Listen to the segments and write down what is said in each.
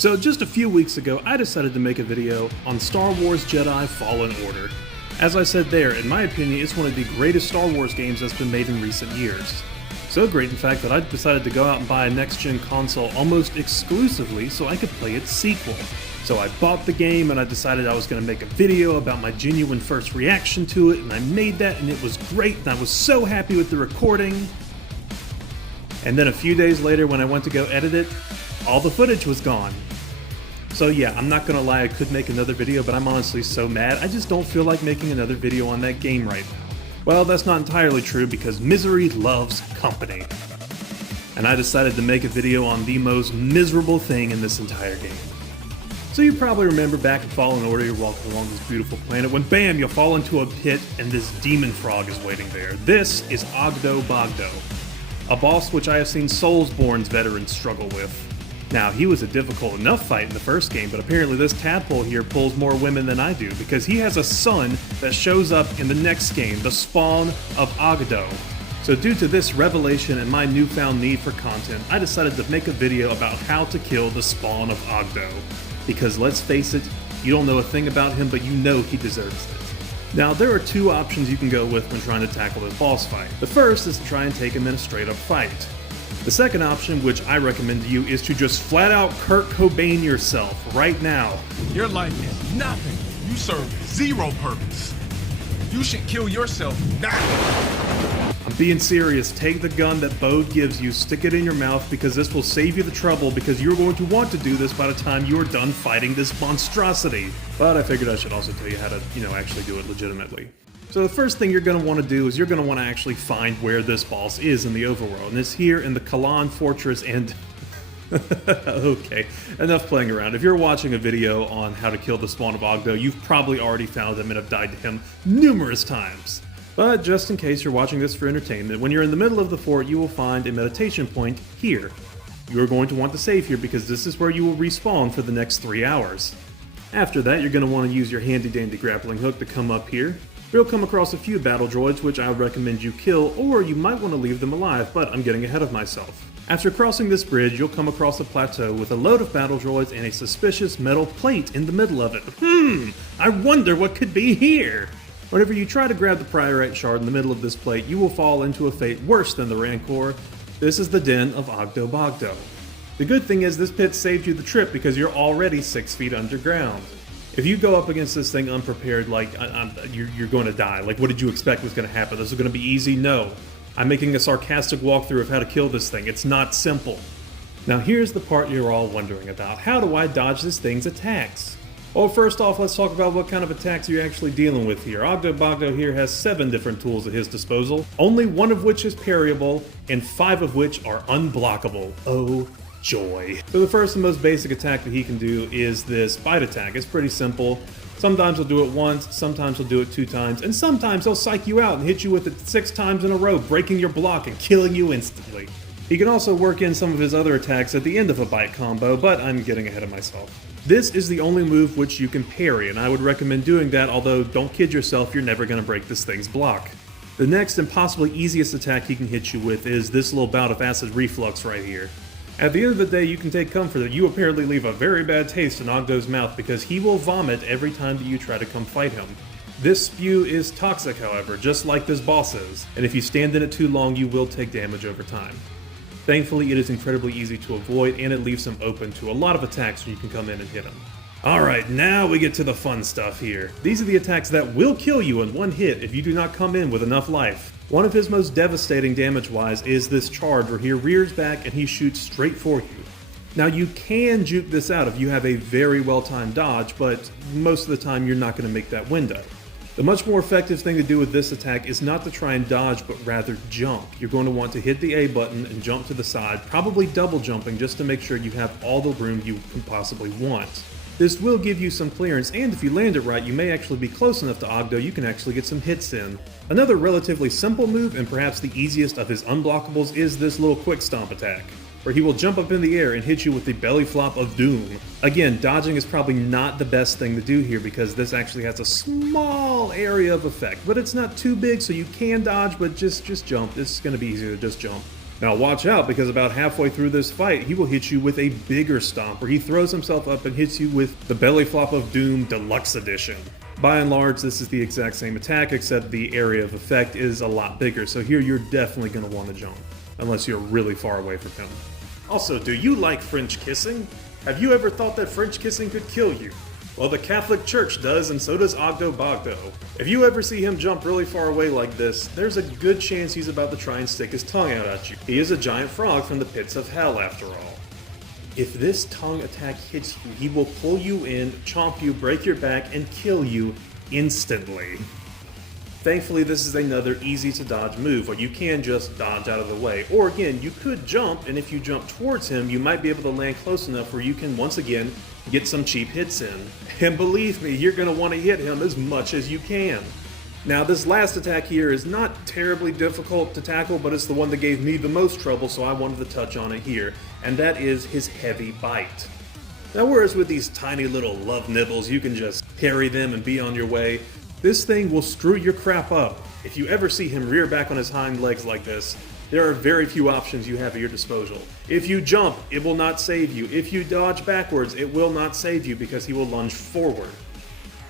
So just a few weeks ago, I decided to make a video on Star Wars Jedi Fallen Order. As I said there, in my opinion, it's one of the greatest Star Wars games that's been made in recent years. So great, in fact, that I decided to go out and buy a next-gen console almost exclusively so I could play its sequel. So I bought the game and I decided I was going to make a video about my genuine first reaction to it, and I made that and it was great and I was so happy with the recording. And then a few days later when I went to go edit it, all the footage was gone. So yeah, I'm not gonna lie, I could make another video, but I'm honestly so mad, I just don't feel like making another video on that game right now. Well, that's not entirely true because misery loves company. And I decided to make a video on the most miserable thing in this entire game. So you probably remember back in Fallen Order, you're walking along this beautiful planet when bam, you fall into a pit and this demon frog is waiting there. This is Oggdo, a boss which I have seen Soulsborne's veterans struggle with. Now, he was a difficult enough fight in the first game, but apparently this tadpole here pulls more women than I do, because he has a son that shows up in the next game, the spawn of Oggdo. So due to this revelation and my newfound need for content, I decided to make a video about how to kill the spawn of Oggdo. Because let's face it, you don't know a thing about him, but you know he deserves it. Now, there are two options you can go with when trying to tackle this boss fight. The first is to try and take him in a straight up fight. The second option, which I recommend to you, is to just flat out Kurt Cobain yourself right now. Your life is nothing. You serve zero purpose. You should kill yourself now. I'm being serious. Take the gun that Bode gives you, stick it in your mouth, because this will save you the trouble, because you're going to want to do this by the time you are done fighting this monstrosity. But I figured I should also tell you how to, actually do it legitimately. So the first thing you're going to want to do is you're going to want to actually find where this boss is in the overworld. And it's here in the Kalan Fortress and... Okay, enough playing around. If you're watching a video on how to kill the spawn of Oggdo, you've probably already found him and have died to him numerous times. But just in case you're watching this for entertainment, when you're in the middle of the fort, you will find a meditation point here. You're going to want to save here because this is where you will respawn for the next 3 hours. After that, you're going to want to use your handy-dandy grappling hook to come up here. You'll come across a few battle droids which I would recommend you kill, or you might want to leave them alive, but I'm getting ahead of myself. After crossing this bridge, you'll come across a plateau with a load of battle droids and a suspicious metal plate in the middle of it. I wonder what could be here! Whenever you try to grab the priorite shard in the middle of this plate, you will fall into a fate worse than the Rancor. This is the den of Oggdo. The good thing is this pit saved you the trip because you're already 6 feet underground. If you go up against this thing unprepared, you're going to die. Like, what did you expect was going to happen? This is going to be easy? No. I'm making a sarcastic walkthrough of how to kill this thing. It's not simple. Now here's the part you're all wondering about. How do I dodge this thing's attacks? Well, first off, let's talk about what kind of attacks you're actually dealing with here. Oggdo here has 7 different tools at his disposal, only 1 of which is parryable, and 5 of which are unblockable. Oh, joy. So the first and most basic attack that he can do is this bite attack. It's pretty simple. Sometimes he'll do it once, sometimes he'll do it 2 times, and sometimes he'll psych you out and hit you with it 6 times in a row, breaking your block and killing you instantly. He can also work in some of his other attacks at the end of a bite combo, but I'm getting ahead of myself. This is the only move which you can parry, and I would recommend doing that, although don't kid yourself, you're never going to break this thing's block. The next and possibly easiest attack he can hit you with is this little bout of acid reflux right here. At the end of the day, you can take comfort that you apparently leave a very bad taste in Oggdo's mouth because he will vomit every time that you try to come fight him. This spew is toxic, however, just like this boss is, and if you stand in it too long, you will take damage over time. Thankfully, it is incredibly easy to avoid, and it leaves him open to a lot of attacks where you can come in and hit him. Alright, now we get to the fun stuff here. These are the attacks that will kill you in one hit if you do not come in with enough life. One of his most devastating damage-wise is this charge where he rears back and he shoots straight for you. Now you can juke this out if you have a very well-timed dodge, but most of the time you're not going to make that window. The much more effective thing to do with this attack is not to try and dodge, but rather jump. You're going to want to hit the A button and jump to the side, probably double jumping just to make sure you have all the room you can possibly want. This will give you some clearance, and if you land it right, you may actually be close enough to Oggdo you can actually get some hits in. Another relatively simple move, and perhaps the easiest of his unblockables, is this little quick stomp attack, where he will jump up in the air and hit you with the belly flop of doom. Again, dodging is probably not the best thing to do here because this actually has a small area of effect, but it's not too big so you can dodge, but just jump. It's going to be easier to just jump. Now watch out, because about halfway through this fight, he will hit you with a bigger stomp, where he throws himself up and hits you with the Belly Flop of Doom Deluxe Edition. By and large, this is the exact same attack, except the area of effect is a lot bigger, so here you're definitely going to want to jump, unless you're really far away from him. Also, do you like French kissing? Have you ever thought that French kissing could kill you? Well, the Catholic Church does, and so does Oggdo. If you ever see him jump really far away like this, there's a good chance he's about to try and stick his tongue out at you. He is a giant frog from the pits of hell, after all. If this tongue attack hits you, he will pull you in, chomp you, break your back, and kill you instantly. Thankfully, this is another easy to dodge move, where you can just dodge out of the way. Or again, you could jump, and if you jump towards him, you might be able to land close enough where you can once again get some cheap hits in. And believe me, you're going to want to hit him as much as you can. Now, this last attack here is not terribly difficult to tackle, but it's the one that gave me the most trouble, so I wanted to touch on it here, and that is his heavy bite. Now, whereas with these tiny little love nibbles, you can just parry them and be on your way, this thing will screw your crap up. If you ever see him rear back on his hind legs like this, there are very few options you have at your disposal. If you jump, it will not save you. If you dodge backwards, it will not save you because he will lunge forward.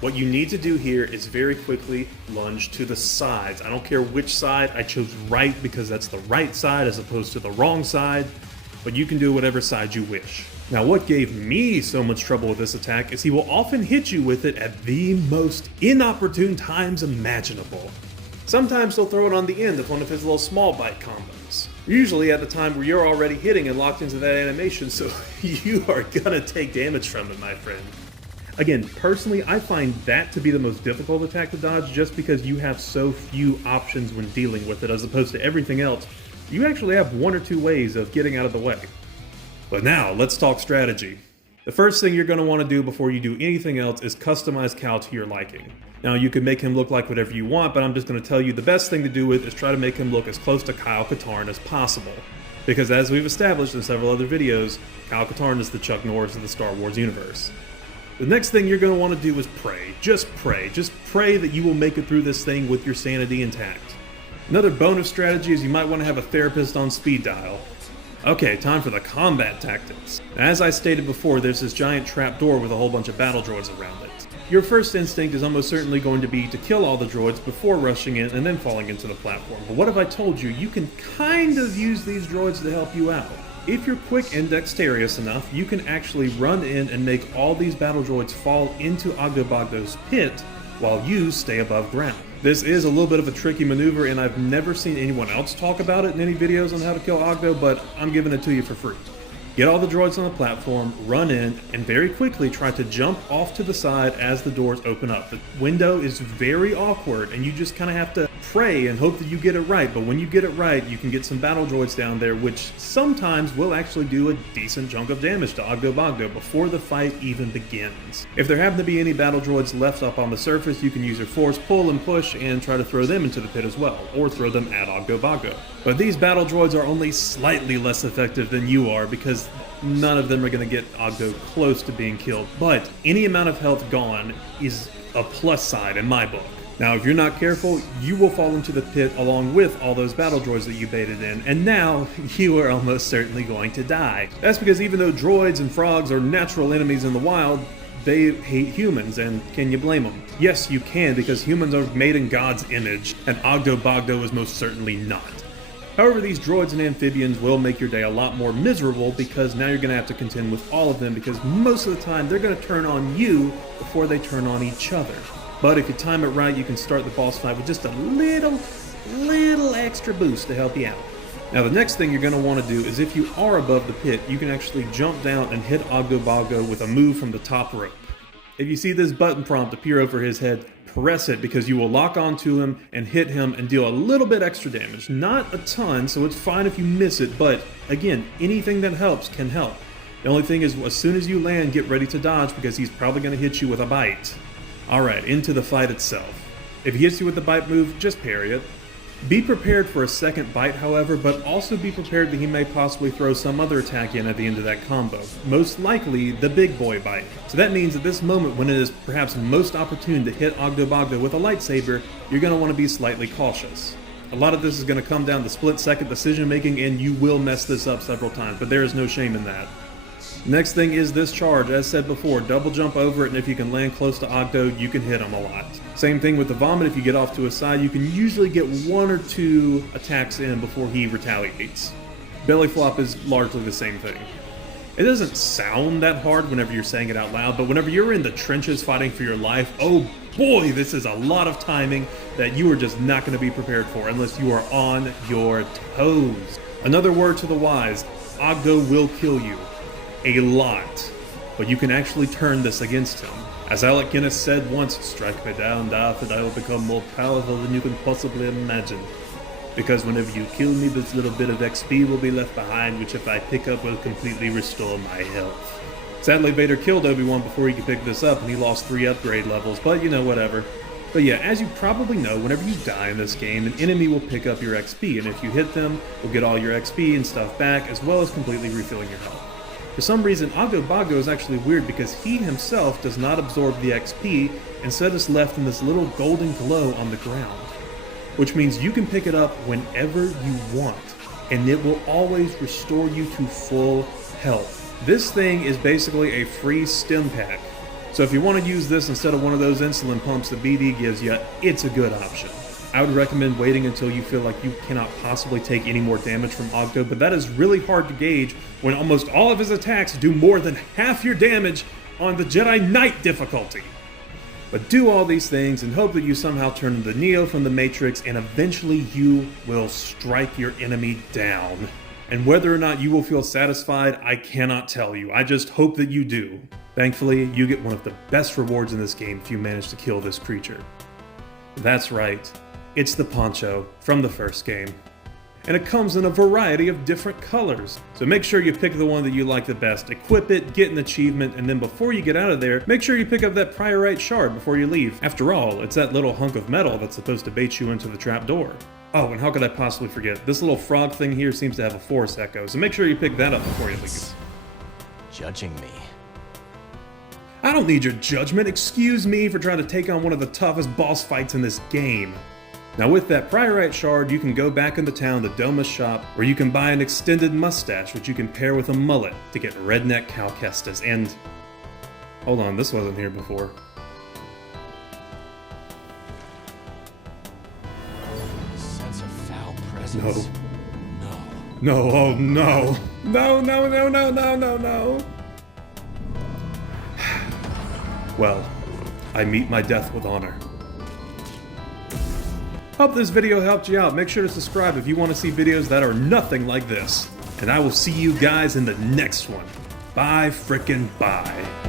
What you need to do here is very quickly lunge to the sides. I don't care which side. I chose right because that's the right side as opposed to the wrong side, but you can do whatever side you wish. Now, what gave me so much trouble with this attack is he will often hit you with it at the most inopportune times imaginable. Sometimes he'll throw it on the end of one of his little small bite combos. Usually at the time where you're already hitting and locked into that animation, so you are gonna take damage from it, my friend. Again, personally, I find that to be the most difficult attack to dodge just because you have so few options when dealing with it as opposed to everything else. You actually have one or two ways of getting out of the way. But now, let's talk strategy. The first thing you're going to want to do before you do anything else is customize Cal to your liking. Now, you can make him look like whatever you want, but I'm just going to tell you the best thing to do with is try to make him look as close to Kyle Katarn as possible. Because as we've established in several other videos, Kyle Katarn is the Chuck Norris of the Star Wars universe. The next thing you're going to want to do is pray. Just pray. Just pray that you will make it through this thing with your sanity intact. Another bonus strategy is you might want to have a therapist on speed dial. Okay, time for the combat tactics. As I stated before, there's this giant trap door with a whole bunch of battle droids around it. Your first instinct is almost certainly going to be to kill all the droids before rushing in and then falling into the platform. But what if I told you, you can kind of use these droids to help you out? If you're quick and dexterous enough, you can actually run in and make all these battle droids fall into Oggdo's pit while you stay above ground. This is a little bit of a tricky maneuver, and I've never seen anyone else talk about it in any videos on how to kill Oggdo, but I'm giving it to you for free. Get all the droids on the platform, run in, and very quickly try to jump off to the side as the doors open up. The window is very awkward, and you just kind of have to pray and hope that you get it right, but when you get it right, you can get some battle droids down there, which sometimes will actually do a decent chunk of damage to Oggdo before the fight even begins. If there happen to be any battle droids left up on the surface, you can use your force pull and push and try to throw them into the pit as well, or throw them at Oggdo. But these battle droids are only slightly less effective than you are because none of them are going to get Oggdo close to being killed. But any amount of health gone is a plus side in my book. Now, if you're not careful, you will fall into the pit along with all those battle droids that you baited in, and now you are almost certainly going to die. That's because even though droids and frogs are natural enemies in the wild, they hate humans, and can you blame them? Yes, you can, because humans are made in God's image, and Oggdo is most certainly not. However, these droids and amphibians will make your day a lot more miserable because now you're going to have to contend with all of them because most of the time they're going to turn on you before they turn on each other. But if you time it right, you can start the boss fight with just a little extra boost to help you out. Now the next thing you're going to want to do is if you are above the pit, you can actually jump down and hit Oggdo with a move from the top rope. If you see this button prompt appear over his head, press it because you will lock onto him and hit him and deal a little bit extra damage. Not a ton, so it's fine if you miss it, but again, anything that helps can help. The only thing is, as soon as you land, get ready to dodge because he's probably going to hit you with a bite. Alright, into the fight itself. If he hits you with the bite move, just parry it. Be prepared for a second bite, however, but also be prepared that he may possibly throw some other attack in at the end of that combo. Most likely, the big boy bite. So that means at this moment, when it is perhaps most opportune to hit Oggdo with a lightsaber, you're going to want to be slightly cautious. A lot of this is going to come down to split-second decision-making, and you will mess this up several times, but there is no shame in that. Next thing is this charge. As said before, double jump over it, and if you can land close to Oggdo, you can hit him a lot. Same thing with the vomit. If you get off to a side, you can usually get 1 or 2 attacks in before he retaliates. Belly flop is largely the same thing. It doesn't sound that hard whenever you're saying it out loud, but whenever you're in the trenches fighting for your life, oh boy, this is a lot of timing that you are just not going to be prepared for unless you are on your toes. Another word to the wise, Oggdo will kill you. A lot. But you can actually turn this against him. As Alec Guinness said once, strike me down, Darth, and I will become more powerful than you can possibly imagine. Because whenever you kill me, this little bit of XP will be left behind, which if I pick up will completely restore my health. Sadly, Vader killed Obi-Wan before he could pick this up, and he lost 3 upgrade levels, but you know, whatever. But yeah, as you probably know, whenever you die in this game, an enemy will pick up your XP, and if you hit them, you'll get all your XP and stuff back, as well as completely refilling your health. For some reason, Oggdo is actually weird because he himself does not absorb the XP, instead it's left in this little golden glow on the ground. Which means you can pick it up whenever you want, and it will always restore you to full health. This thing is basically a free stim pack. So if you want to use this instead of one of those insulin pumps that BD gives you, it's a good option. I would recommend waiting until you feel like you cannot possibly take any more damage from Oggdo, but that is really hard to gauge when almost all of his attacks do more than half your damage on the Jedi Knight difficulty. But do all these things and hope that you somehow turn into Neo from the Matrix, and eventually you will strike your enemy down. And whether or not you will feel satisfied, I cannot tell you. I just hope that you do. Thankfully, you get one of the best rewards in this game if you manage to kill this creature. That's right. It's the poncho from the first game. And it comes in a variety of different colors. So make sure you pick the one that you like the best, equip it, get an achievement, and then before you get out of there, make sure you pick up that priorite shard before you leave. After all, it's that little hunk of metal that's supposed to bait you into the trapdoor. Oh, and how could I possibly forget? This little frog thing here seems to have a force echo, so make sure you pick that up before you leave. Judging me. I don't need your judgment. Excuse me for trying to take on one of the toughest boss fights in this game. Now with that priorite shard, you can go back into town to Doma's shop, where you can buy an extended mustache, which you can pair with a mullet to get redneck Cal Kestis. And hold on, this wasn't here before. Sense of foul presence. No. No, oh no. No, no, no, no, no, no, no. Well, I meet my death with honor. Hope this video helped you out. Make sure to subscribe if you want to see videos that are nothing like this. And I will see you guys in the next one. Bye frickin' bye.